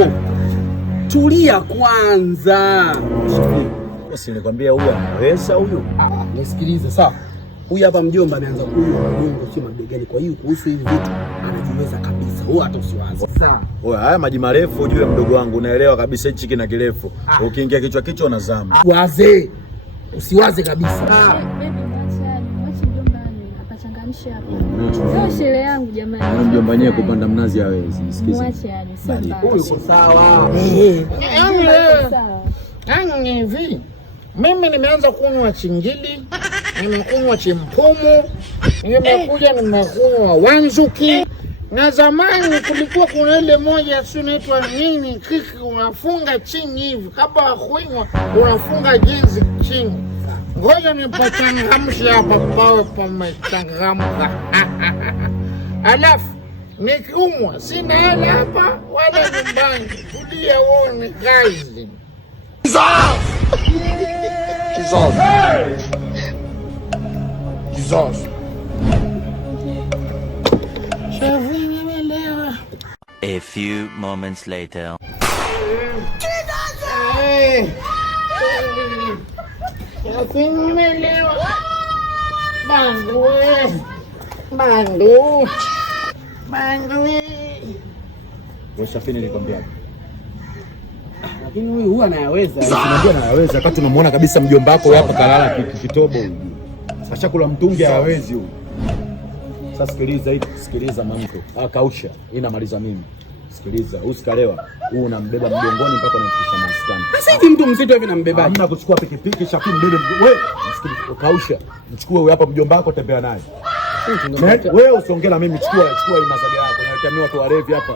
yako. Tulia kwanza. Usinikwambia huyu anaweza huyu. Nisikilize sawa. Huyu hapa mjomba ameanza kunywa mgongo sio mabegani. Kwa hiyo kuhusu hivi vitu anajiweza kabisa. Wewe hata usiwaze. Sawa. Wewe haya maji marefu ujue mdogo wangu unaelewa kabisa hichi kina kirefu. Ukiingia kichwa kichwa unazama. Waze. Usiwaze kabisa. Sio sherehe yangu jamani. Mjomba nyewe kupanda mnazi hawezi. Nisikize. Mwache hadi sasa. Uko sawa. Yaani hivi. Mimi nimeanza kunywa chingili, nimekunywa chimpumu, nimekuja nimekunywa wanzuki. Na zamani kulikuwa kuna ile moja sio inaitwa nini kiki, unafunga chini hivi kabla ya kunywa unafunga jinsi chini. Ngoja nipachangamshe hapa pawe pamechangamka. Alafu nikiumwa sina hela hapa wala nyumbani, tulia uone kazi. Jesus. A few moments later. Shafini nikwambia. Lakini huyu anayaweza. Unamwambia anayaweza wakati unamuona kabisa mjomba wako hapa kalala kitobo huyu. Sasa kula mtungi hawezi huyu. Sasa sikiliza mamko. Kausha, inamaliza mimi. Sikiliza, usikalewa. Huu unambeba mgongoni mpaka unamfikisha maskani. Sasa hivi mtu mzito hivi nambebaje? Hamna kuchukua pikipiki Shafini mbele. Wewe, sikiliza, kausha. Mchukue huyu hapa mjomba wako tembea naye. Wewe usiongea na mimi, chukua hii mazaga yako. Natamia watu warevi hapa.